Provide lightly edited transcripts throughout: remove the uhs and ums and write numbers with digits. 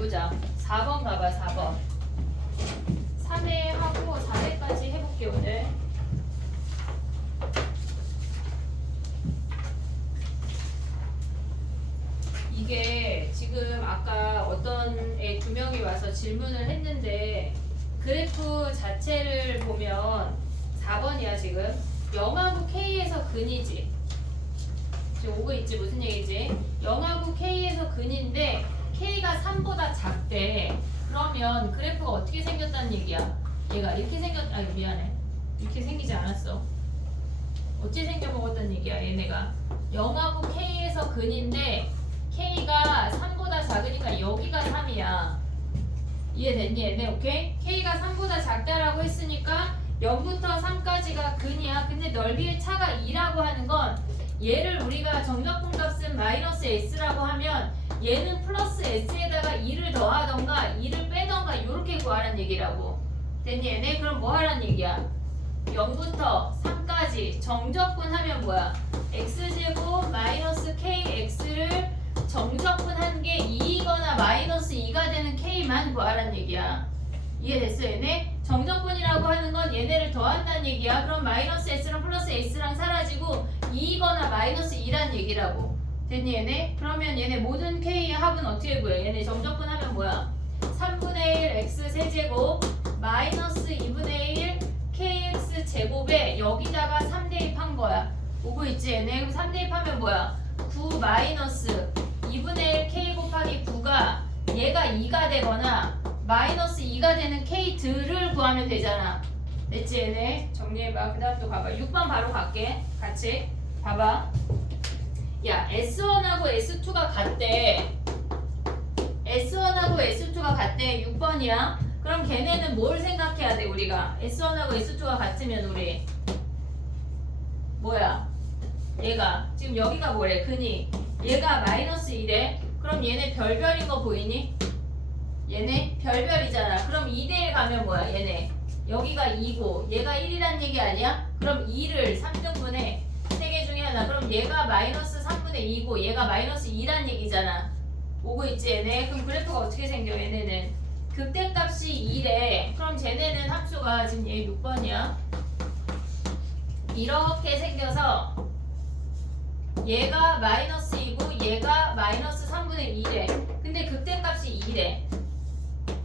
해보자. 4번 가봐. 4번. 3회 하고 4회까지 해볼게 오늘. 이게 지금 아까 어떤 애 2명이 와서 질문을 했는데 그래프 자체를 보면 4번이야 지금. 영하고 K에서 근이지. 지금 오고 있지. 무슨 얘기지? 영하고 K에서 근인데 K가 3보다 작대. 그러면 그래프가 어떻게 생겼다는 얘기야? 얘가 이렇게 미안해. 이렇게 생기지 않았어. 어찌 생겨먹었다는 얘기야 얘네가. 영하고 K에서 근인데 K가 3보다 작으니까 여기가 3이야. 이해됐니 얘네? 오케이? K가 3보다 작다라고 했으니까 0부터 3까지가 근이야. 근데 넓이의 차가 2라고 하는 건 얘를 우리가 정적분 값은 마이너스 S라고 하면 얘는 플러스 S에다가 2를 더하던가 2를 빼던가 이렇게 구하라는 얘기라고. 됐니 얘네? 그럼 뭐 하라는 얘기야? 0부터 3까지 정적분 하면 뭐야? X제곱 마이너스 KX를 정적분한 게 2이거나 마이너스 2가 되는 K만 구하라는 얘기야. 이해됐어 얘네? 정적분이라고 하는 건 얘네를 더한다는 얘기야. 그럼 마이너스 S랑 플러스 S랑 사라지고 2이거나 마이너스 2란 얘기라고. 됐니 얘네? 그러면 얘네 모든 K의 합은 어떻게 구해? 얘네 정적분하면 뭐야? 3분의 1 X 세제곱 마이너스 2분의 1 KX 제곱에 여기다가 3대입한 거야. 오고 있지 얘네? 그럼 3대입하면 뭐야? 9 마이너스 2분의 1 K 곱하기 9가 얘가 2가 되거나 마이너스 2가 되는 K2를 구하면 되잖아. 됐지 얘네? 정리해봐. 그 다음 또 가봐. 6번 바로 갈게. 같이 봐봐. 야 S1하고 S2가 같대. S1하고 S2가 같대. 6번이야. 그럼 걔네는 뭘 생각해야 돼 우리가? S1하고 S2가 같으면 우리 뭐야? 얘가 지금 여기가 뭐래? 근이 얘가 마이너스 1에 그럼 얘네 별별인 거 보이니? 얘네 별별이잖아. 그럼 2대1 가면 뭐야? 얘네 여기가 2고 얘가 1이란 얘기 아니야? 그럼 2를 3등분해 3개 중에 하나. 그럼 얘가 마이너스 3분의 2고 얘가 마이너스 2란 얘기잖아. 오고 있지 얘네? 그럼 그래프가 어떻게 생겨 얘네는? 극대값이 2래. 그럼 쟤네는 함수가 지금 얘 6번이야. 이렇게 생겨서 얘가 마이너스 2고 얘가 마이너스 3분의 2래. 근데 극대값이 2래.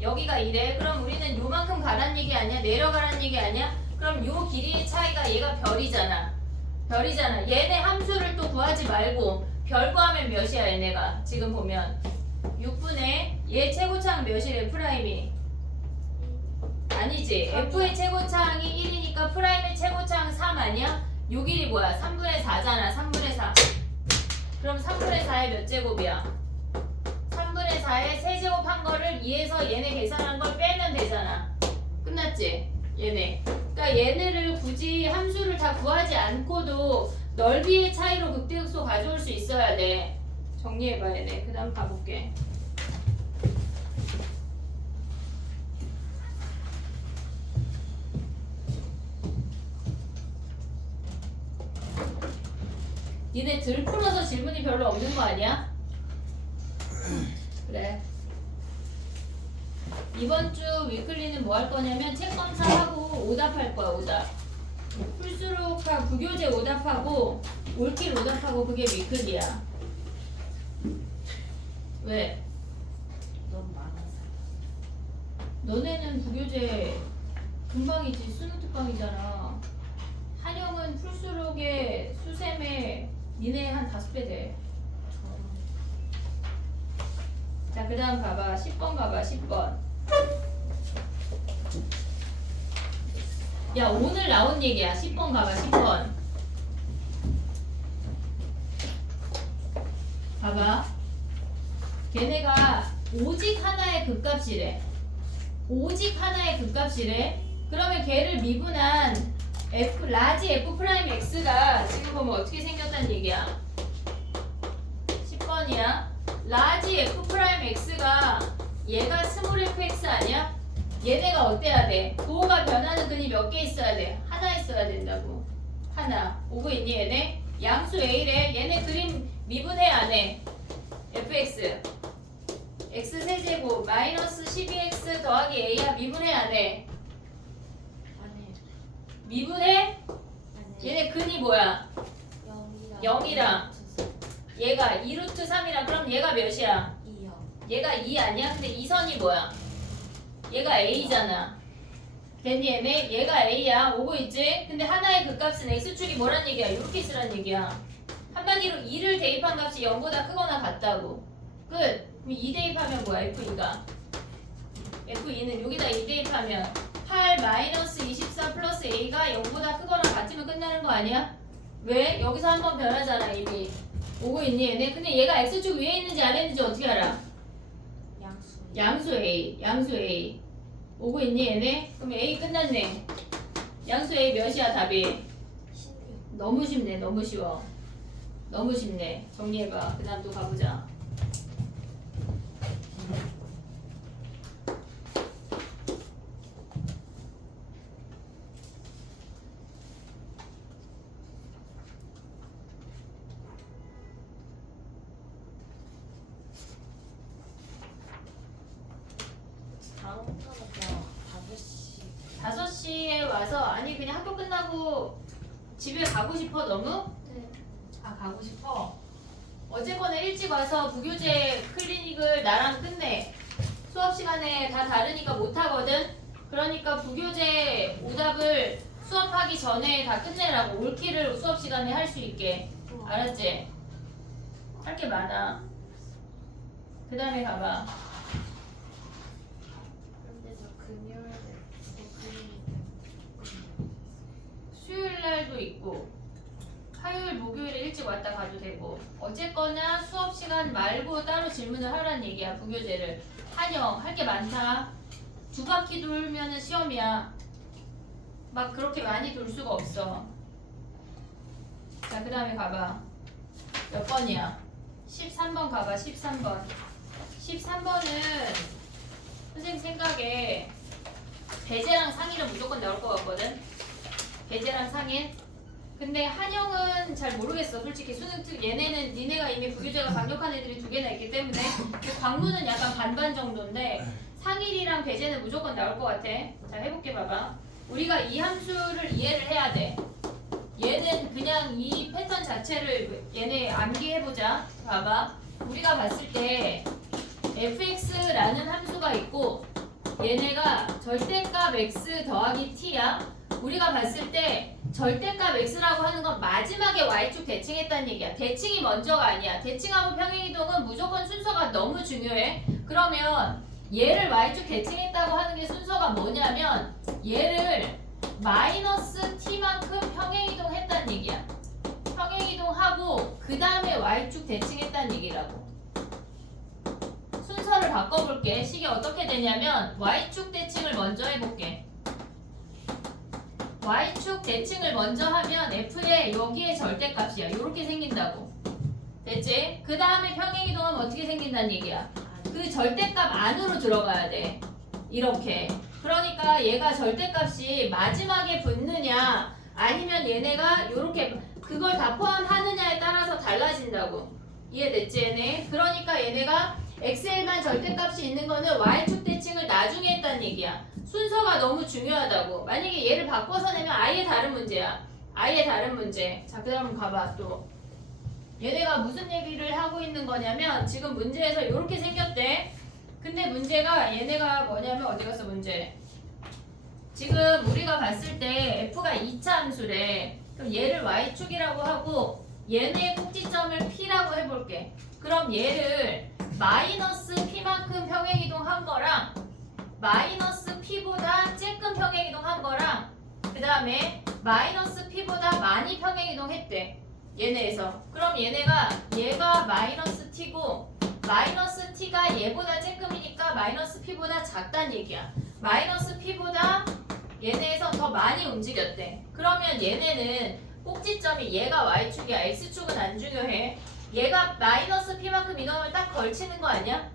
여기가 2래. 그럼 우리는 요만큼 가란 얘기 아니야? 내려가란 얘기 아니야? 그럼 요 길이의 차이가 얘가 별이잖아. 별이잖아. 얘네 함수를 또 구하지 말고 별 구하면 몇이야 얘네가? 지금 보면 6분의 얘 최고차항 몇이래 프라임이? 아니지. F의 최고차항이 1이니까 프라임의 최고차항 3 아니야? 요 길이 뭐야? 3분의 4잖아. 3분의 4. 그럼 3분의 4의 몇 제곱이야? 3분의 4의 세제곱 한 거를 2에서 얘네 계산한 걸 빼면 되잖아. 끝났지? 얘네. 그러니까 얘네를 굳이 함수를 다 구하지 않고도 넓이의 차이로 극대극소 가져올 수 있어야 돼. 정리해봐 얘네. 그 다음 가볼게. 니네 들 풀어서 질문이 별로 없는 거 아니야? 그래. 이번 주 위클리는 뭐 할 거냐면 책 검사하고 오답할 거야. 오답. 풀수록 부교재 오답하고 올길 오답하고 그게 위클리야. 왜? 너무 많아서. 너네는 부교재 금방이지. 수능 특강이잖아. 한영은 풀수록에 수셈에 니네 한 5배 돼. 자, 그 다음 가봐. 10번 가봐. 10번. 야, 오늘 나온 얘기야. 10번 가봐. 10번. 봐봐. 걔네가 오직 하나의 극값이래. 오직 하나의 극값이래. 그러면 걔를 미분한 라지 F 프라임 X가 지금 보면 어떻게 생겼다는 얘기야. 10번이야. 라지 F 프라임 X가 얘가 스몰 fx 아니야? 얘네가 어때야 돼? 부호가 변하는 근이 몇 개 있어야 돼? 하나 있어야 된다고. 하나. 오고 있니 얘네? 양수 A래. 얘네 그림 미분해 안 해? fx x 세제곱 마이너스 12x 더하기 a야. 미분해 안 해? 아니. 미분해? 아니. 얘네 근이 뭐야? 0이랑. 0이랑 얘가 2루트 3이랑. 그럼 얘가 몇이야? 2요. 얘가 2 아니야? 근데 이 선이 뭐야? 얘가 a잖아. 됐니 얘네? 얘가 a야. 오고 있지? 근데 하나의 극값은 x축이 뭐란 얘기야? 이렇게 쓰란 얘기야. 한마디로 2를 대입한 값이 0보다 크거나 같다고. 끝. 그럼 2 대입하면 뭐야? F2가. F2는 여기다 2 대입하면 8 마이너스 24 플러스 A가 0보다 크거나 같으면 끝나는 거 아니야? 왜? 여기서 한번 변하잖아 이미. 오고 있니 얘네? 근데 얘가 X축 위에 있는지 아래 있는지 어떻게 알아? 양수. 양수 A. 양수 A. 오고 있니 얘네? 그럼 A 끝났네. 양수 A 몇이야 답이? 16. 너무 쉽네. 너무 쉬워. 너무 쉽네. 정리해봐. 그 다음 또 가보자. 다음 거는 5시. 5시에 와서 아니 그냥 학교 끝나고 집에 가고 싶어 너무? 네. 아 가고 싶어. 어쨌거나 일찍 와서 부교재 클리닉을 나랑 끝내. 수업 시간에 다 다르니까 못 하거든. 그러니까 부교재 오답을 수업하기 전에 다 끝내라고. 올킬을 수업 시간에 할 수 있게. 알았지? 할 게 많아. 그 다음에 가봐. 근데 저 금요일에 수요일 날도 있고 화요일 목요일에 일찍 왔다 가도 되고. 어쨌거나 수업 시간 말고 따로 질문을 하라는 얘기야. 부교재를. 한영 할 게 많다. 2바퀴 돌면은 시험이야. 막 그렇게 많이 돌 수가 없어. 자, 그 다음에 가봐. 몇 번이야? 13번 가봐. 13번. 13번은 선생님 생각에 배제랑 상의는 무조건 나올 것 같거든. 배제랑 상의. 근데 한영은 잘 모르겠어. 솔직히 수능 특 얘네는 니네가 이미 부교재가 강력한 애들이 2개나 있기 때문에 광문은 약간 반반 정도인데 상일이랑 배제는 무조건 나올 것 같아. 자, 해볼게. 봐봐. 우리가 이 함수를 이해를 해야 돼. 얘는 그냥 이 패턴 자체를 얘네 암기해보자. 봐봐. 우리가 봤을 때 fx라는 함수가 있고 얘네가 절대값 x 더하기 t야. 우리가 봤을 때 절대값 x라고 하는 건 마지막에 y축 대칭했다는 얘기야. 대칭이 먼저가 아니야. 대칭하고 평행이동은 무조건 순서가 너무 중요해. 그러면 얘를 y축 대칭했다고 하는 게 순서가 뭐냐면 얘를 마이너스 t만큼 평행이동 했다는 얘기야. 평행이동하고 그 다음에 y축 대칭했다는 얘기라고. 순서를 바꿔볼게. 식이 어떻게 되냐면 y축 대칭을 먼저 해볼게. y축 대칭을 먼저 하면 f의 여기에 절대값이야. 이렇게 생긴다고. 됐지? 그 다음에 평행이동하면 어떻게 생긴다는 얘기야. 그 절대값 안으로 들어가야 돼. 이렇게. 그러니까 얘가 절대값이 마지막에 붙느냐 아니면 얘네가 이렇게 그걸 다 포함하느냐에 따라서 달라진다고. 이해됐지 얘네? 그러니까 얘네가 x에만 절대값이 있는 거는 y축 대칭을 나중에 했다는 얘기야. 순서가 너무 중요하다고. 만약에 얘를 바꿔서 내면 아예 다른 문제야. 아예 다른 문제. 자, 그 다음 가봐 또. 얘네가 무슨 얘기를 하고 있는 거냐면 지금 문제에서 이렇게 생겼대. 근데 문제가 얘네가 뭐냐면 어디 갔어 문제. 지금 우리가 봤을 때 f가 2차 함수래. 그럼 얘를 y축이라고 하고 얘네의 꼭지점을 p라고 해볼게. 그럼 얘를 마이너스 p만큼 평행이동한 거랑 마이너스 p보다 쬐끔 평행이동한 거랑 그 다음에 마이너스 p보다 많이 평행이동했대. 얘네에서. 그럼 얘가 마이너스 t고 마이너스 t가 얘보다 쬐끔이니까 마이너스 p보다 작단 얘기야. 마이너스 p보다 얘네에서 더 많이 움직였대. 그러면 얘네는 꼭지점이 얘가 y축이야. x축은 안 중요해. 얘가 마이너스 p만큼 이동을 딱 걸치는 거 아니야?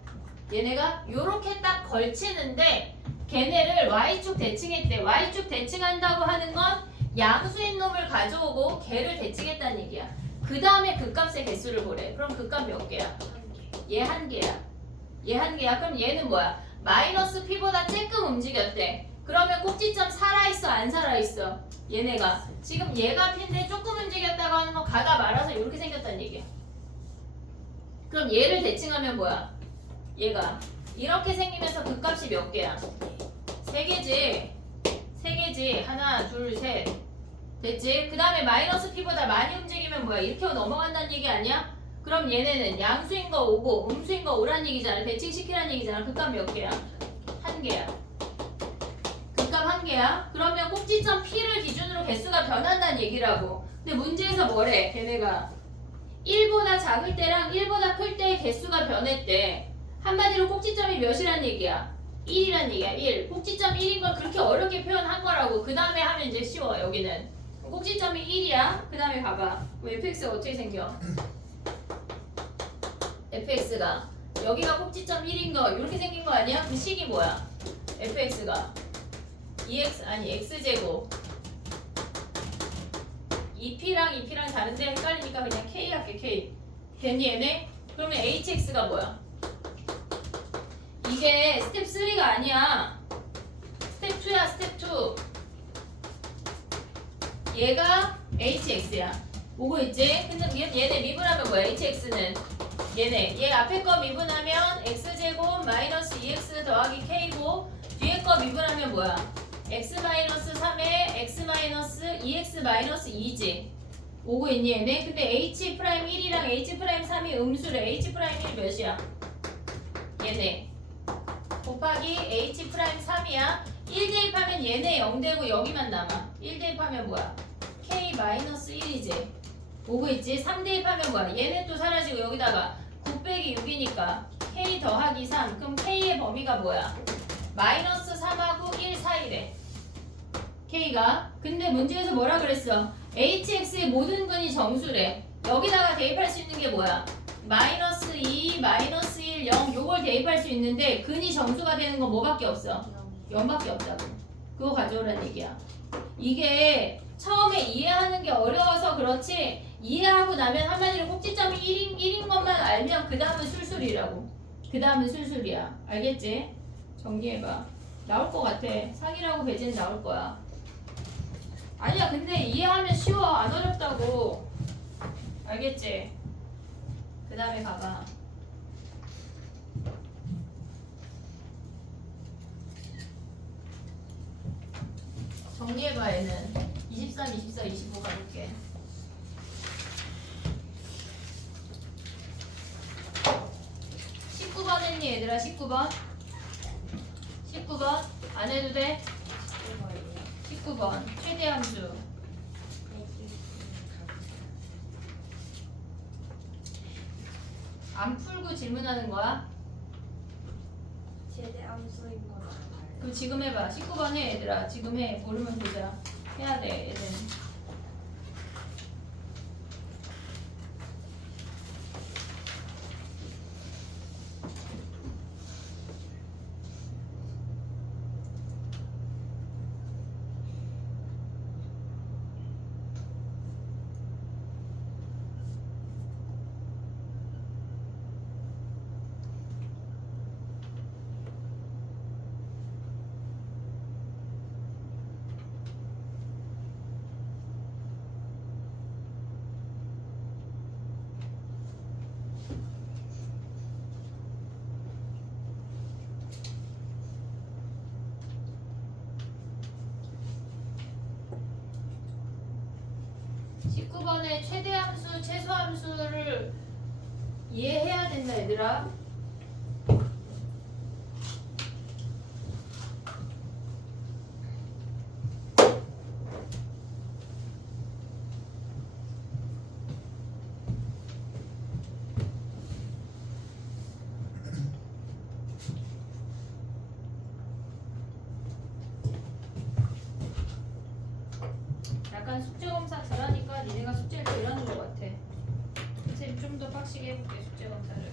얘네가 요렇게 딱 걸치는데 걔네를 y축 대칭했대. y축 대칭한다고 하는 건 양수인 놈을 가져오고 걔를 대칭했다는 얘기야. 그 다음에 그 값의 개수를 보래. 그럼 그 값 몇 개야? 얘 한 개야. 얘 한 개야. 그럼 얘는 뭐야? 마이너스 P보다 쬐끔 움직였대. 그러면 꼭지점 살아있어 안 살아있어? 얘네가 지금 얘가 P인데 조금 움직였다고 하는 건 가다 말아서 이렇게 생겼다는 얘기야. 그럼 얘를 대칭하면 뭐야? 얘가 이렇게 생기면서 그 값이 몇 개야? 3개지. 3개지. 하나, 둘, 셋. 됐지? 그 다음에 마이너스 P보다 많이 움직이면 뭐야? 이렇게 넘어간다는 얘기 아니야? 그럼 얘네는 양수인 거 5고 음수인 거 5란 얘기잖아. 대칭시키란 얘기잖아. 그 값 몇 개야? 1개야. 그 값 1개야? 그러면 꼭지점 P를 기준으로 개수가 변한다는 얘기라고. 근데 문제에서 뭐래? 걔네가 1보다 작을 때랑 1보다 클 때의 개수가 변했대. 한마디로 꼭지점이 몇이란 얘기야? 1이란 얘기야. 1. 꼭지점 1인 걸 그렇게 어렵게 표현한 거라고. 그 다음에 하면 이제 쉬워. 여기는 꼭지점이 1이야. 그 다음에 가봐. fx가 어떻게 생겨? fx가 여기가 꼭지점 1인 거 이렇게 생긴 거 아니야? 그 식이 뭐야? fx가 2x 아니 x제곱 2p랑 다른데 헷갈리니까 그냥 k 할게. k 됐니 얘네? 그러면 hx가 뭐야? 이게 스텝 3가 아니야. 스텝 2야. 스텝 2. 얘가 hx야. 오고 있지? 근데 얘네 미분하면 뭐야? hx는 얘네 얘 앞에 거 미분하면 x제곱 마이너스 2x 더하기 k고 뒤에 거 미분하면 뭐야? x 마이너스 3에 x 마이너스 2x 마이너스 2지. 오고 있니 얘네? 근데 h 프라임 1이랑 h 프라임 3이 음수래. h 프라임 1 몇이야? 얘네 곱하기 h 프라임 3이야. 1 대입하면 얘네 0되고 여기만 남아. 1 대입하면 뭐야? k 마이너스 1이지. 오고 있지? 3 대입하면 뭐야? 얘네 또 사라지고 여기다가 9 빼기 6이니까 k 더하기 3. 그럼 k의 범위가 뭐야? 마이너스 3하고 1 사이래. k가. 근데 문제에서 뭐라 그랬어? hx의 모든 근이 정수래. 여기다가 대입할 수 있는 게 뭐야? 마이너스 2, 마이너스 1, 0 요걸 대입할 수 있는데 근이 정수가 되는 건 뭐밖에 없어? 0밖에 없다고. 그거 가져오란 얘기야. 이게 처음에 이해하는 게 어려워서 그렇지 이해하고 나면 한마디로 꼭지점이 1인 것만 알면 그 다음은 술술이라고. 그 다음은 술술이야. 알겠지? 정리해봐. 나올 것 같아. 상이라고 배제는 나올 거야. 아니야 근데 이해하면 쉬워. 안 어렵다고. 알겠지? 그 다음에 가봐. 정리해봐 얘는. 23, 24, 25 가볼게. 19번 했니 얘들아? 19번? 19번? 안 해도 돼? 19번 최대함수. 안 풀고 질문하는 거야? 최대 함수인 건 알아요. 그럼 지금 해봐. 19번 해 얘들아. 지금 해. 모르면 보자. 해야 돼 얘는. 의 최대함수, 최소함수를 이해해야 된다 얘들아. 약간 숙제 검사 덜하니까 니네가 숙제를 덜 하는 것 같아. 선생님 좀 더 빡시게 해볼게 숙제 검사를.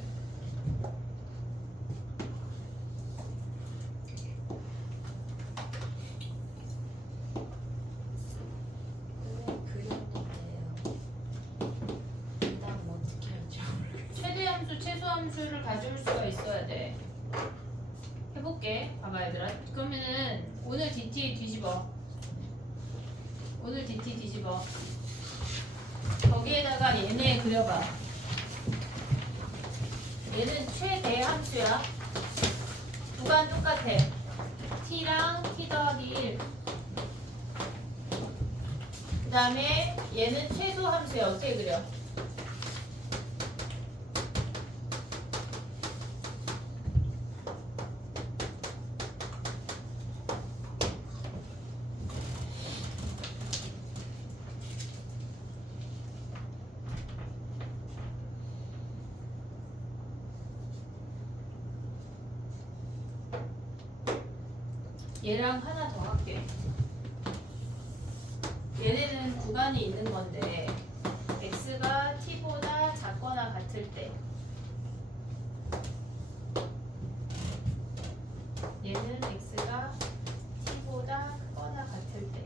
그렸는데요. 난 어떻게 할지 모르겠어요. 최대함수, 최소함수를 가져올 수가 있어야 돼. 가볼게. 봐봐 얘들아. 그러면은 오늘 DT 뒤집어. 오늘 DT 뒤집어. 거기에다가 얘네 그려봐. 얘는 최대 함수야. 구간 똑같아. t랑 t 더하기 1. 그 다음에 얘는 최소 함수야. 어떻게 그려? 얘랑 하나 더 할게. 얘네는 구간이 있는 건데 x가 t보다 작거나 같을 때 얘는 x가 t보다 크거나 같을 때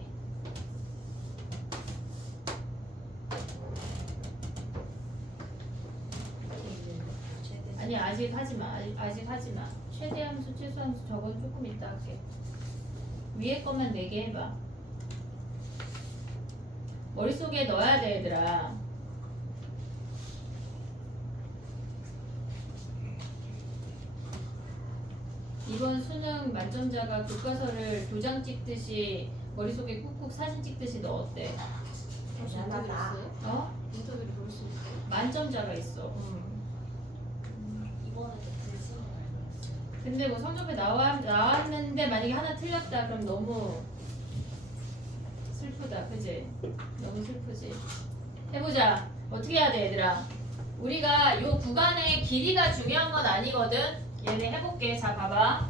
아니 아직 하지마. 아직 하지마. 최대함수 최소함수 저건 조금 이따 할게. 위에 것만 4개 해봐. 머릿속에 넣어야 돼 얘들아. 이번 수능 만점자가 교과서를 도장 찍듯이 머릿속에 꾹꾹 사진 찍듯이 넣었대. 대단하다. 어? 인터뷰를 볼 수 있어요? 만점자가 있어. 이번에 불신을 알고 있어요. 근데 뭐 성적표에 나왔는데 만약에 하나 틀렸다 그럼 너무 슬프다. 그지? 너무 슬프지. 해보자. 어떻게 해야 돼 얘들아? 우리가 요 구간의 길이가 중요한 건 아니거든. 얘네 해볼게. 자 봐봐.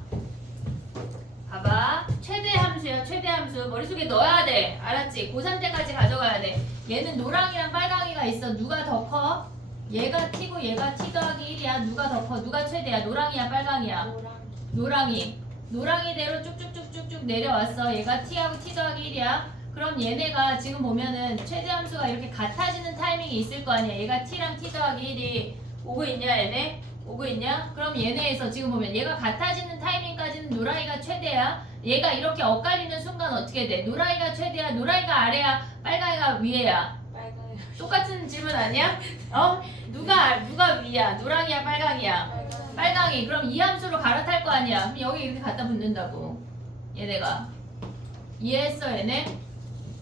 봐봐. 최대 함수야. 최대 함수. 머릿속에 넣어야 돼. 알았지? 고3 때까지 가져가야 돼. 얘는 노랑이랑 빨강이가 있어. 누가 더 커? 얘가 t고 얘가 t 더하기 1이야. 누가 더 커? 누가 최대야? 노랑이야 빨강이야? 노랑이. 노랑이대로 쭉쭉쭉쭉쭉 내려왔어. 얘가 t하고 t 더하기 1이야. 그럼 얘네가 지금 보면은 최대 함수가 이렇게 같아지는 타이밍이 있을 거 아니야. 얘가 t랑 t 더하기 1이 오고 있냐 얘네? 오고 있냐? 그럼 얘네에서 지금 보면 얘가 같아지는 타이밍까지는 노랑이가 최대야. 얘가 이렇게 엇갈리는 순간 어떻게 돼? 노랑이가 최대야? 노랑이가 아래야? 빨강이가 위에야? 빨강이. 똑같은 질문 아니야? 어? 누가 위야? 노랑이야 빨강이야? 빨강이. 그럼 이 함수로 갈아탈 거 아니야. 그럼 여기 이렇게 갖다 붙는다고. 얘네가. 이해했어 얘네?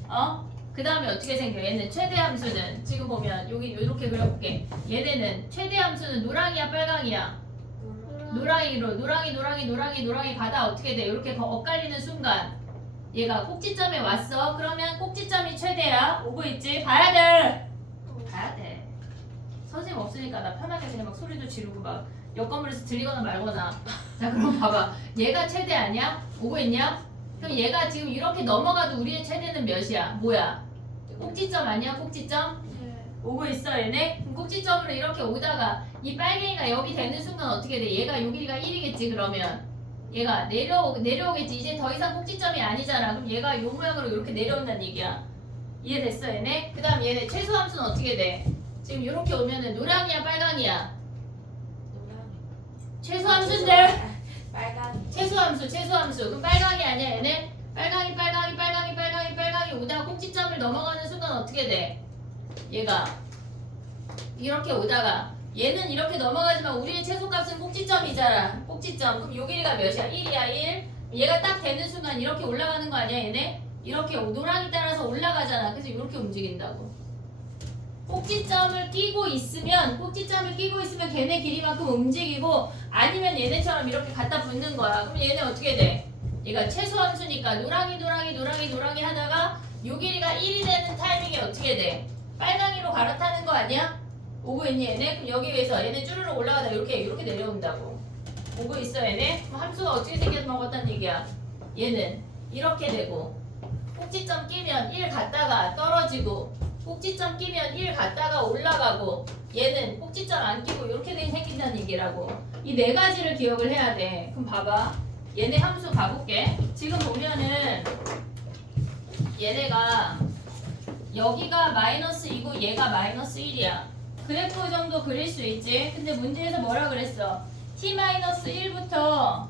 어? 그 다음에 어떻게 생겨? 얘는 최대 함수는 지금 보면 여기 이렇게 그려볼게. 얘네는 최대 함수는 노랑이야 빨강이야? 노랑이로 노랑이 가다 어떻게 돼? 이렇게 엇갈리는 순간 얘가 꼭지점에 왔어. 그러면 꼭지점이 최대야. 오고 있지? 봐야 돼. 봐야 돼. 선생님 없으니까 나 편하게 그냥 막 소리도 지르고 막 옆건물에서 들리거나 말거나. 자 그럼 봐봐. 얘가 최대 아니야? 오고 있냐? 그럼 얘가 지금 이렇게 넘어가도 우리의 최대는 몇이야? 뭐야? 꼭지점 아니야? 꼭지점? 오고 있어 얘네? 그럼 꼭지점으로 이렇게 오다가 이 빨갱이가 여기 되는 순간 어떻게 돼? 얘가 요 길이가 1이겠지 그러면 얘가 내려오겠지. 이제 더 이상 꼭지점이 아니잖아. 그럼 얘가 요 모양으로 이렇게 내려온다는 얘기야. 이해됐어 얘네? 그 다음 얘네 최소함수는 어떻게 돼? 지금 이렇게 오면은 노랑이야 빨강이야? 최소함수인데? 빨강. 최소함수. 그럼 빨강이 아니야 얘네? 빨강이 오다가 꼭지점을 넘어가는 순간 어떻게 돼? 얘가 이렇게 오다가 얘는 이렇게 넘어가지만 우리의 최소값은 꼭지점이잖아. 꼭지점. 그럼 요 길이가 몇이야? 1이야 1. 얘가 딱 되는 순간 이렇게 올라가는 거 아니야 얘네? 이렇게 노랑이 따라서 올라가잖아. 그래서 이렇게 움직인다고. 꼭지점을 끼고 있으면 걔네 길이만큼 움직이고 아니면 얘네처럼 이렇게 갖다 붙는 거야. 그럼 얘네 어떻게 돼? 얘가 최소함수니까 노랑이 하다가 요 길이가 1이 되는 타이밍에 어떻게 돼? 빨강이로 갈아타는 거 아니야? 오고 있니 얘네? 그럼 여기에서 얘네 쭈르륵 올라가다 이렇게 내려온다고. 오고 있어 얘네? 그럼 함수가 어떻게 생겨서 먹었다는 얘기야? 얘는 이렇게 되고 꼭지점 끼면 1 갔다가 떨어지고 꼭지점 끼면 1 갔다가 올라가고 얘는 꼭지점 안 끼고 이렇게 생긴다는 얘기라고. 이 네 가지를 기억을 해야 돼. 그럼 봐봐. 얘네 함수 가볼게. 지금 보면은 얘네가 여기가 -2고 얘가 -1이야. 그래프 정도 그릴 수 있지. 근데 문제에서 뭐라 그랬어? t-1부터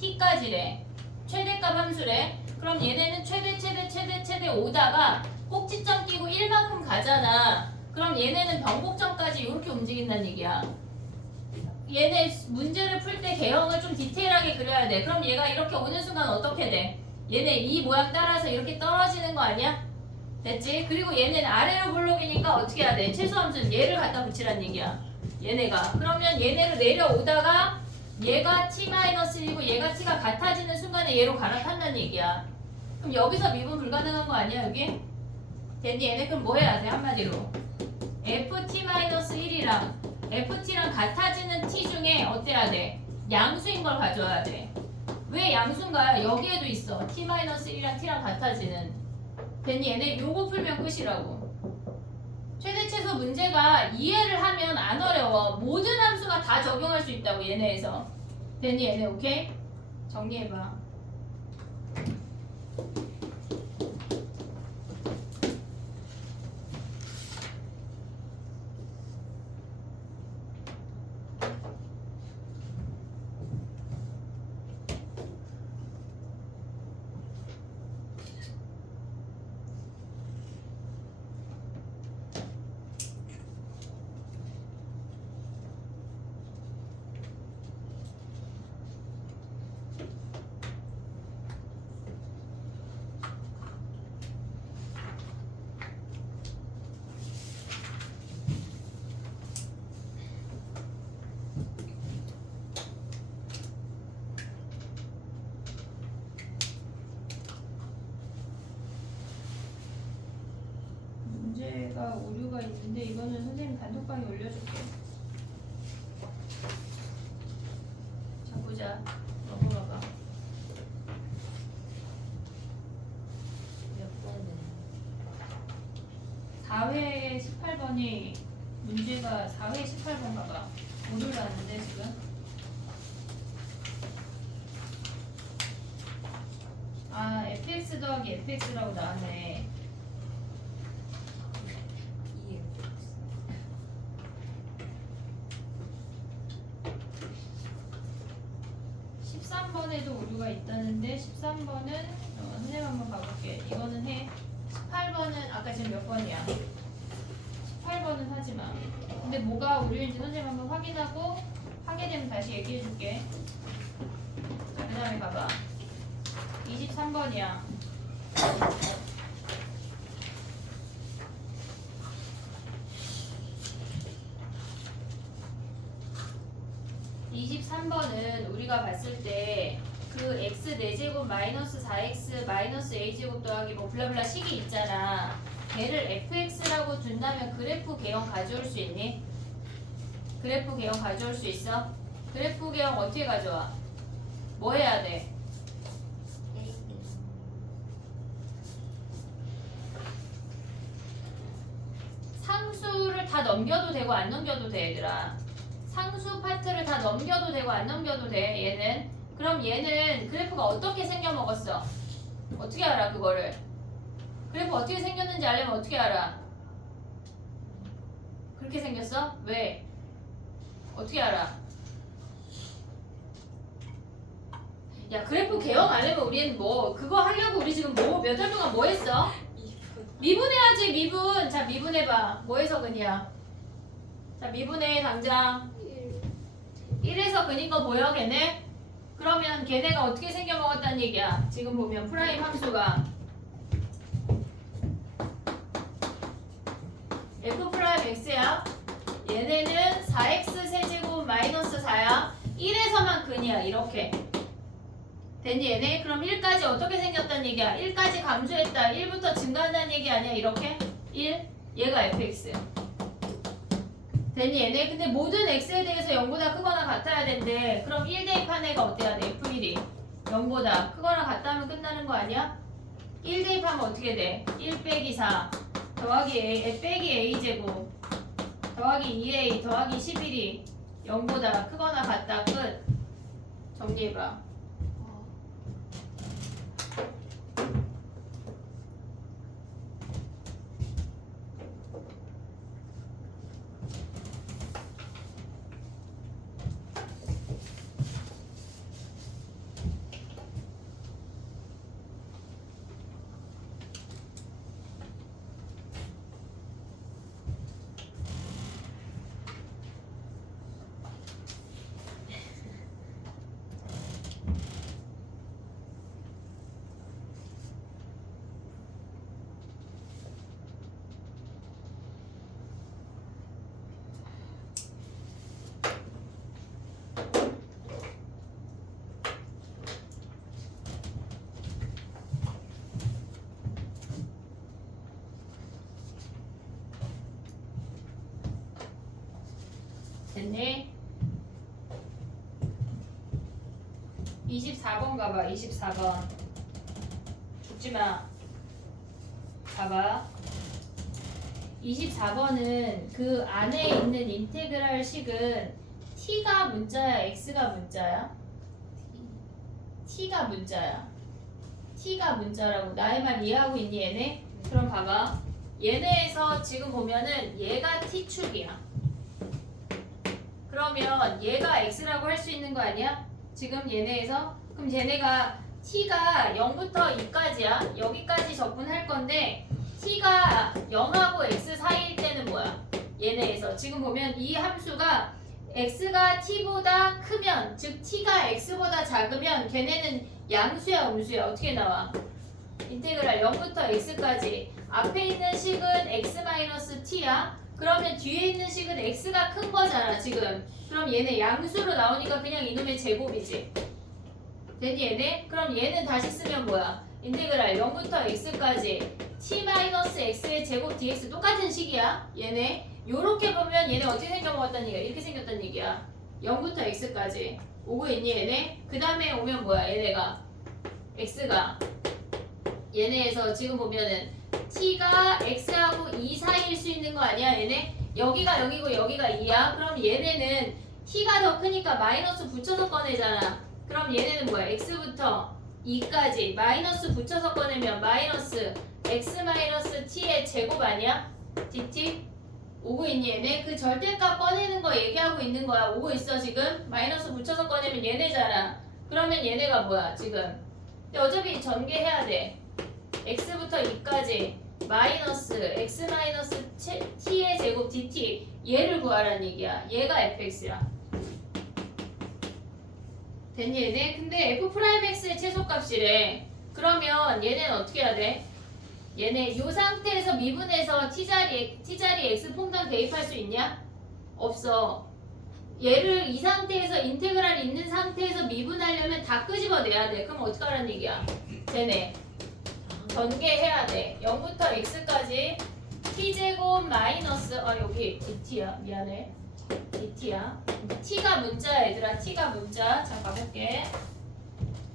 t까지래. 최대값 함수래. 그럼 얘네는 최대 오다가 꼭지점 끼고 1만큼 가잖아. 그럼 얘네는 변곡점까지 이렇게 움직인다는 얘기야. 얘네 문제를 풀 때 개형을 좀 디테일하게 그려야 돼. 그럼 얘가 이렇게 오는 순간 어떻게 돼? 얘네 이 모양 따라서 이렇게 떨어지는 거 아니야? 됐지? 그리고 얘네는 아래로 블록이니까 어떻게 해야 돼? 최소함수는 얘를 갖다 붙이란 얘기야. 얘네가. 그러면 얘네를 내려오다가 얘가 t-1이고 얘가 t가 같아지는 순간에 얘로 갈아탄다는 얘기야. 그럼 여기서 미분 불가능한 거 아니야 여기? 됐니? 얘네 그럼 뭐 해야 돼? 한마디로 ft-1이랑 ft랑 같아지는 t 중에 어때야 돼? 양수인 걸 가져와야 돼. 왜 양수인가요? 여기에도 있어. t-1이랑 t랑 같아지는. 됐니? 얘네 요거 풀면 끝이라고. 최대 최소 문제가 이해를 하면 안 어려워. 모든 함수가 다 적용할 수 있다고 얘네에서. 됐니? 얘네 오케이? 정리해봐. 문제가 오류가 있는데 이거는 선생님 단톡방에 올려줄게. 자 보자. 넘어가봐. 몇 번은 4회 18번이 문제가 4회 18번 봐봐. 오류를 하는데 지금. 아 fx 더하기 fx라고 나왔네. 13번에도 오류가 있다는데 13번은 선생님 한번 봐볼게. 이거는 해. 18번은 아까 지금 몇 번이야? 18번은 하지마. 근데 뭐가 오류인지 선생님 한번 확인하고 하게 되면 다시 얘기해줄게. 자, 그 다음에 봐봐. 23번이야. (23번은) 우리가 봤을 때 그 x 4제곱 마이너스 4x 마이너스 a제곱 더하기 뭐 블라블라 식이 있잖아. 걔를 fx라고 둔다면 그래프 개형 가져올 수 있니? 그래프 개형 가져올 수 있어? 그래프 개형 어떻게 가져와? 뭐 해야 돼? 상수를 다 넘겨도 되고 안 넘겨도 돼 얘들아. 상수 파트를 다 넘겨도 되고 안 넘겨도 돼 얘는. 그럼 얘는 그래프가 어떻게 생겨먹었어? 어떻게 알아 그거를? 그래프 어떻게 생겼는지 알려면 어떻게 알아? 그렇게 생겼어? 왜? 어떻게 알아? 야 그래프 개형 안 하면 우리는 뭐 그거 하려고 우리 지금 뭐 몇 달 동안 뭐 했어? 미분해야지 미분. 자 미분해봐. 뭐해서 근이야? 자 미분해 당장. 1에서 근인 거 보여 걔네? 그러면 걔네가 어떻게 생겨먹었다는 얘기야? 지금 보면 프라임 함수가 f 프라임 x야. 얘네는 4x 세제곱 마이너스 4야. 1에서만 근이야 이렇게. 됐니 얘네? 그럼 1까지 어떻게 생겼다는 얘기야? 1까지 감소했다. 1부터 증가한다는 얘기 아니야 이렇게? 1 얘가 fx. 됐니 얘네? 근데 모든 x에 대해서 0보다 크거나 같아야 된대. 그럼 1 대입한 애가 어때야 돼? f1이 0보다 크거나 같다면 끝나는 거 아니야? 1 대입하면 어떻게 돼? 1 빼기 4 더하기 a 빼기 a제곱 더하기 2a 더하기 11이 0보다 크거나 같다. 끝. 정리해봐. 됐니? 24번 가봐. 24번. 죽지마. 봐봐. 24번은 그 안에 있는 인테그랄 식은 t가 문자야, x가 문자야? t가 문자야. t가 문자라고. 나의 말 이해하고 있니 얘네? 그럼 봐봐. 얘네에서 지금 보면은 얘가 t축이야. 그러면 얘가 x라고 할 수 있는 거 아니야? 지금 얘네에서? 그럼 얘네가 t가 0부터 2까지야. 여기까지 적분할 건데 t가 0하고 x 사이일 때는 뭐야? 얘네에서 지금 보면 이 함수가 x가 t보다 크면, 즉 t가 x보다 작으면 걔네는 양수야, 음수야? 어떻게 나와? 인테그랄 0부터 x까지. 앞에 있는 식은 x-t야. 그러면 뒤에 있는 식은 x가 큰 거잖아 지금. 그럼 얘네 양수로 나오니까 그냥 이놈의 제곱이지. 됐니 얘네? 그럼 얘는 다시 쓰면 뭐야? 인테그랄 0부터 x까지 t-x의 제곱 dx 똑같은 식이야. 얘네 요렇게 보면 얘네 어떻게 생겨먹었다는 얘기야? 이렇게 생겼다는 얘기야. 0부터 x까지 오고 있니 얘네? 그 다음에 오면 뭐야? 얘네가 x가 얘네에서 지금 보면은 t가 x하고 2 사이일 수 있는 거 아니야 얘네? 여기가 0이고 여기가 2야. 그럼 얘네는 t가 더 크니까 마이너스 붙여서 꺼내잖아. 그럼 얘네는 뭐야? x부터 2까지 마이너스 붙여서 꺼내면 마이너스 x 마이너스 t의 제곱 아니야? dt? 오고 있니 얘네? 그 절대값 꺼내는 거 얘기하고 있는 거야. 오고 있어 지금? 마이너스 붙여서 꺼내면 얘네잖아. 그러면 얘네가 뭐야 지금? 근데 어차피 전개해야 돼. x부터 2까지 마이너스 x 마이너스 t의 제곱 dt 얘를 구하라는 얘기야. 얘가 fx야. 됐니 얘네? 근데 f'x의 최소값이래. 그러면 얘네는 어떻게 해야 돼? 얘네 이 상태에서 미분해서 t자리 x 퐁당 대입할 수 있냐? 없어. 얘를 이 상태에서 인테그랄이 있는 상태에서 미분하려면 다 끄집어내야 돼. 그럼 어떡하라는 얘기야? 쟤네 전개해야 돼. 0부터 x까지 t제곱 마이너스 여기 dt야. 미안해. dt야. t가 문자야 얘들아. t가 문자. 자 가볼게.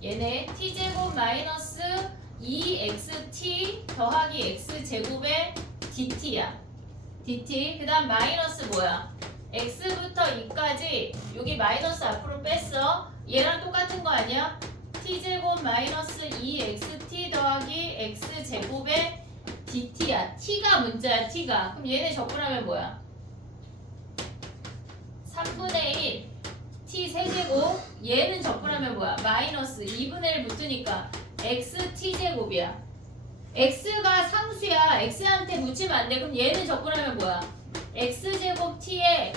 얘네 t제곱 마이너스 2xt 더하기 x제곱의 dt야. dt. 그 다음 마이너스 뭐야? x부터 2까지 여기 마이너스 앞으로 뺐어. 얘랑 똑같은 거 아니야? t제곱 마이너스 2xt 더하기 x제곱의 dt야. t가 문자야 t가. 그럼 얘네 적분하면 뭐야? 3분의 1 t 세제곱. 얘는 적분하면 뭐야? 마이너스 2분의 1 붙으니까 x t제곱이야. x가 상수야. x한테 붙이면 안 돼. 그럼 얘는 적분하면 뭐야? x제곱 t에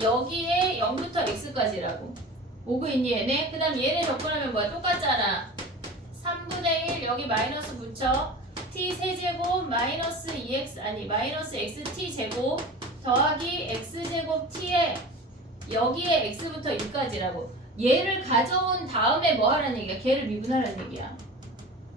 여기에 0부터 x까지라고. 오고 있니 얘네? 그 다음 얘네 적분하면 뭐야? 똑같잖아. 3분의 1 여기 마이너스 붙여. t 세제곱 마이너스 2x 아니 마이너스 xt 제곱 더하기 x제곱 t에 여기에 x부터 2까지라고. 얘를 가져온 다음에 뭐 하라는 얘기야? 걔를 미분하라는 얘기야.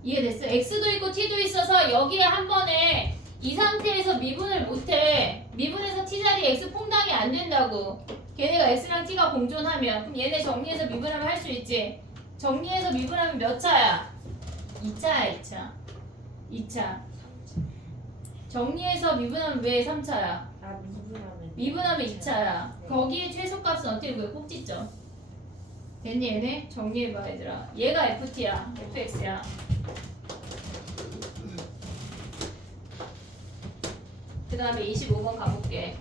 이해됐어? x도 있고 t도 있어서 여기에 한 번에 이 상태에서 미분을 못해. 미분해서 t자리 x 퐁당이 안 된다고. 걔네가 x랑 t가 공존하면. 그럼 얘네 정리해서 미분하면 할 수 있지. 정리해서 미분하면 몇 차야? 2차야 2차. 2차. 정리해서 미분하면 왜 3차야? 아 미분하면. 미분하면 2차야. 네. 거기에 최소값은 어떻게 구해? 꼭지점. 됐니 얘네? 정리해봐 얘들아. 얘가 ft야. fx야. 그 다음에 25번 가볼게.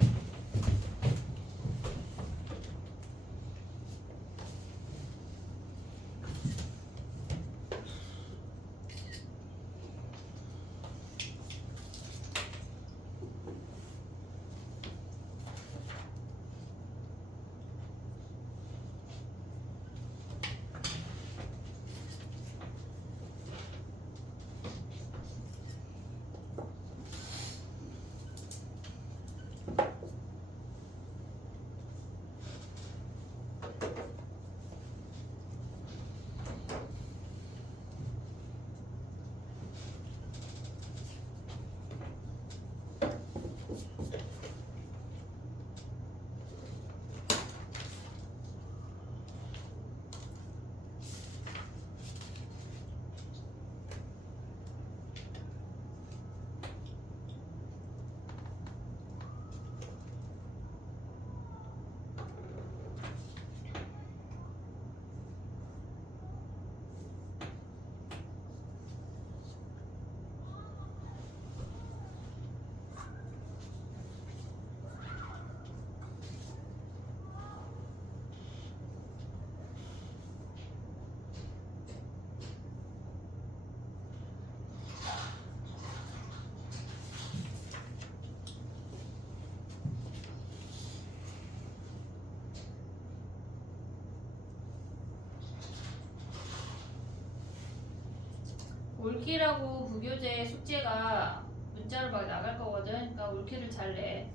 올킬하고 부교재 숙제가 문자로 막 나갈 거거든. 그러니까 올킬을 잘 내.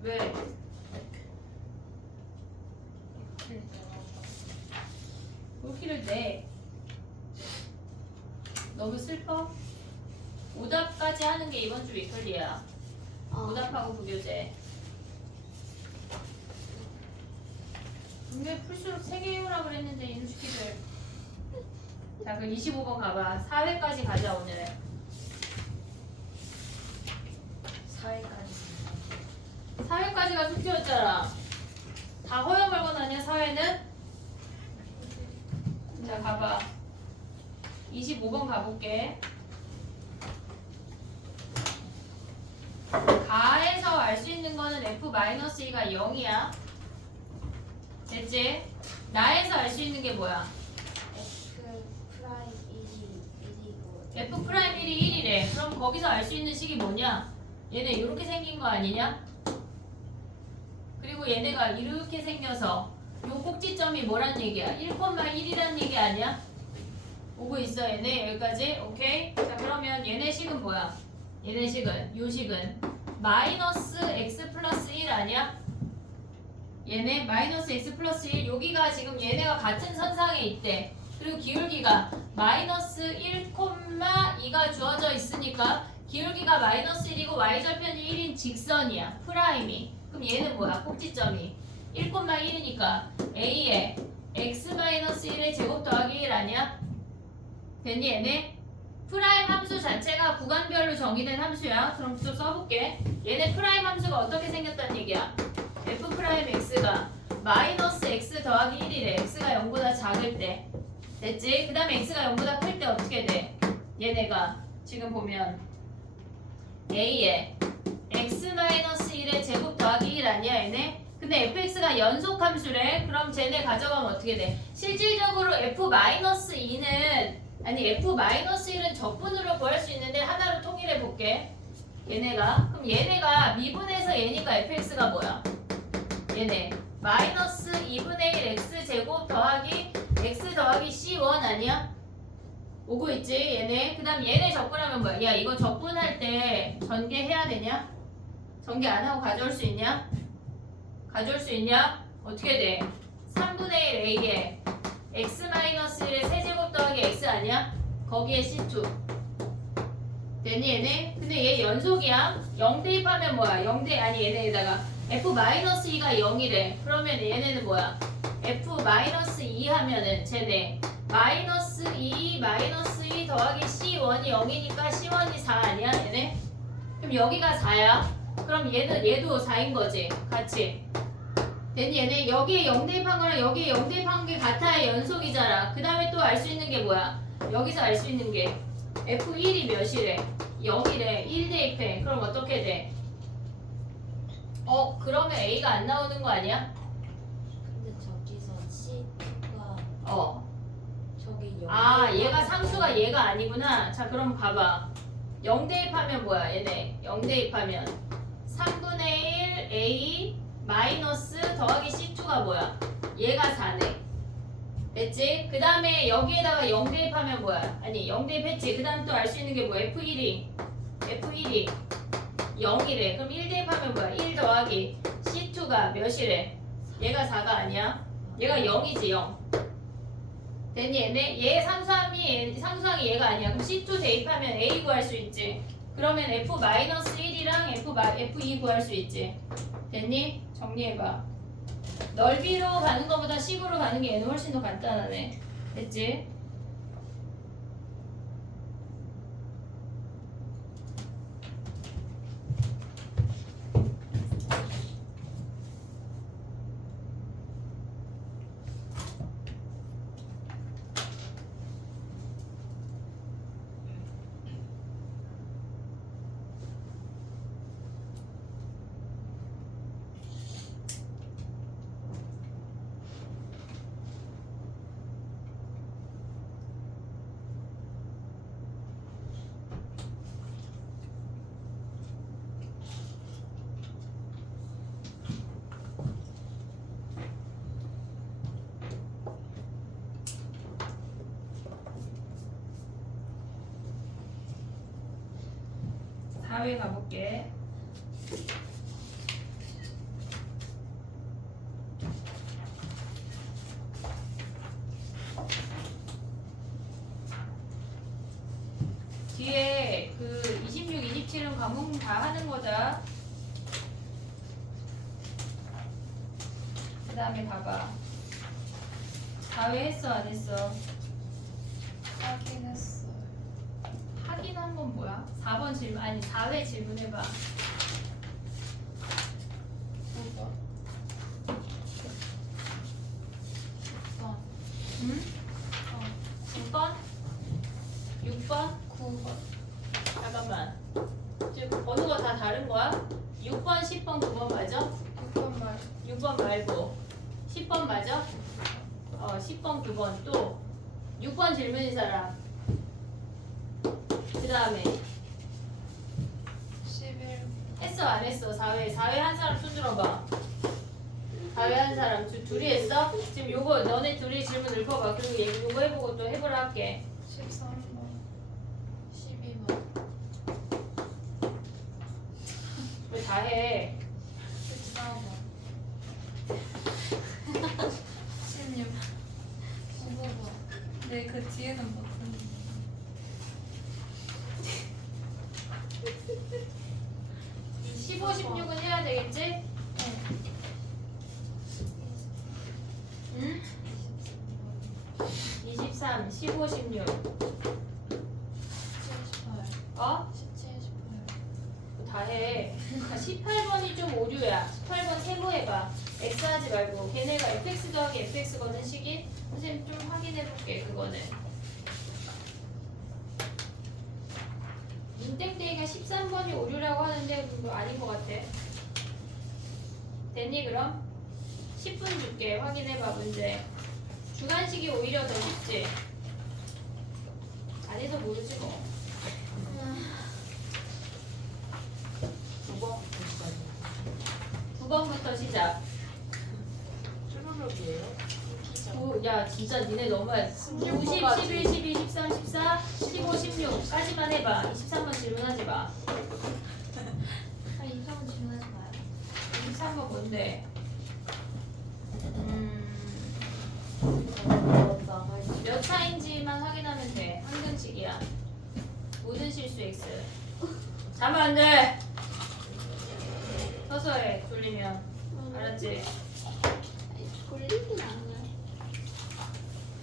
왜? 올킬을 내. 너무 슬퍼? 오답까지 하는 게 이번 주 위클리야. 오답하고 부교재. 분명히 풀수록 3개 해오라고 그랬는데 이누시키들. 자 그럼 25번 가봐. 4회까지 가자 오늘. 4회까지. 4회까지가 숙제였잖아. 다 허여말건 아니야 4회는? 자 가봐. 25번 가볼게. 가에서 알 수 있는 거는 f-2가 0이야. 됐지? 나에서 알 수 있는 게 뭐야? F 프라임 1이 1이고. f'1이 1이래. 그럼 거기서 알 수 있는 식이 뭐냐? 얘네 이렇게 생긴 거 아니냐? 그리고 얘네가 이렇게 생겨서 요 꼭지점이 뭐란 얘기야? 1,1이란 얘기 아니야? 오고 있어 얘네 여기까지? 오케이? 자 그러면 얘네 식은 뭐야? 얘네 식은 요 식은 마이너스 x 플러스 1 아니야? 얘네 마이너스 x 플러스 1 여기가 지금 얘네가 같은 선상에 있대. 그리고 기울기가 마이너스 1,2가 주어져 있으니까 기울기가 마이너스 1이고 y절편이 1인 직선이야. 프라임이. 그럼 얘는 뭐야? 꼭지점이 1,1이니까 a에 x-1의 제곱 더하기 1 아니야? 됐니 얘네? 프라임 함수 자체가 구간별로 정의된 함수야. 그럼 또 써볼게. 얘네 프라임 함수가 어떻게 생겼다는 얘기야? f 프라임 x가 마이너스 x 더하기 1이래. x가 0보다 작을 때. 됐지? 그 다음에 x가 0보다 클 때 어떻게 돼? 얘네가 지금 보면 a에 x-1의 제곱 더하기 1 아니야 얘네? 근데 fx가 연속 함수래. 그럼 쟤네 가져가면 어떻게 돼? 실질적으로 f-2는 아니 f-1은 적분으로 구할 수 있는데 하나로 통일해 볼게. 얘네가 그럼 얘네가 미분해서 얘니까 fx가 뭐야? 얘네 마이너스 2분의 1 x 제곱 더하기 x 더하기 c1 아니야? 오고 있지 얘네. 그 다음 얘네 적분하면 뭐야? 야 이거 적분할 때 전개해야 되냐? 전개 안 하고 가져올 수 있냐? 가져올 수 있냐? 어떻게 돼? 3분의 1 a에 x-1의 세제곱 더하기 x 아니야? 거기에 c2 됐니 얘네? 근데 얘 연속이야. 0 대입하면 뭐야? 0대 아니 얘네에다가 f-2가 0이래. 그러면 얘네는 뭐야? f-2 하면은 쟤네 마이너스 2 더하기 c1이 0이니까 c1이 4 아니야 얘네? 그럼 여기가 4야. 그럼 얘도 4인 거지 같이. 됐니 얘네? 여기에 0 대입한 거랑 여기에 0 대입한 게 같아야 연속이잖아. 그 다음에 또 알 수 있는 게 뭐야? 여기서 알 수 있는 게 f1이 몇이래? 0이래. 1 대입해. 그럼 어떻게 돼? 그러면 a가 안 나오는 거 아니야? 근데 저기서 C가 저기 0. 얘가 상수가 얘가 아니구나. 자 그럼 봐봐. 0 대입하면 뭐야 얘네? 0 대입하면 3분의 1 a 마이너스 더하기 c2가 뭐야? 얘가 4네. 됐지? 그 다음에 여기에다가 0 대입하면 뭐야? 아니 0 대입했지. 그 다음 또 알 수 있는 게 뭐야? f1이 0이래. 그럼 1 대입하면 뭐야? 1 더하기 c2가 몇이래? 얘가 4가 아니야? 얘가 0이지 0. 됐니 얘네? 얘 상수항이 얘가 아니야. 그럼 c2 대입하면 a 구할 수 있지. 그러면 f-1이랑 f2 구할 수 있지. 됐니? 정리해봐. 넓이로 가는 것보다 식으로 가는 게 얘는 훨씬 더 간단하네. 됐지? 4회 가볼게. 뒤에 그 26, 27은 과목 다 하는 거다. 그 다음에 봐봐. 4회 했어, 안 했어? 하긴 했어요. 확인한 건 뭐야? 4번 질문, 아니 4회 질문해봐. 9번. 10번. 응? 9번? 6번? 9번. 잠깐만. 지금 번호가 다 다른 거야? 6번, 10번, 9번 맞아? 6번 말. 6번 말고 10번 맞아? 10번, 9번 또 6번 질문인 사람. 그 다음에 11. 했어 안 했어? 4회 한 사람 손 들어봐. 4회 한 사람 둘이 했어? 지금 요거 너네 둘이 질문 읊어봐. 그리고 얘 요거 해보고 또 해보라 할게. 13번. 12번. 왜 다 해? 14번. 16. 19번. 네, 그 뒤에는 못했는데. 15, 16은 해야 되겠지? 네. 응? 23, 15, 16 18. 어? 17, 18. 다 해. 18번이 좀 오류야. 18번 세모해봐. X 하지 말고 걔네가 fx 더하기 fx 거는 식이 선생님 좀 확인해볼게. 그거는 민땡땡이가 13번이 오류라고 하는데 그거 아닌 것 같아. 됐니 그럼? 10분 줄게. 확인해봐 문제. 주간식이 오히려 더 쉽지? 안 해서 모르지 뭐. 9번부터 시작. 야 진짜 니네 너무해. 90, 11, 12, 13, 14, 15, 16까지만 해봐. 23번 질문하지 마. 아, 이상한 질문하지 마요. 23번 뭔데? 몇 차인지만 확인하면 돼. 항등식이야. 모든 실수 X. 자면 안 돼. 서서 해. 졸리면. 알았지? 졸리진 않아요.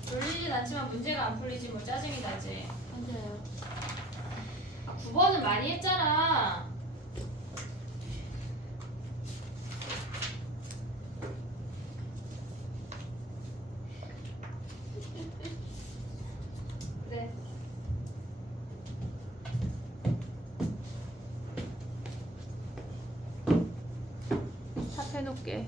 졸리진 않지만 문제가 안 풀리지 뭐 짜증이 나지. 맞아요. 9번은 많이 했잖아. 그래. 탑해놓을게.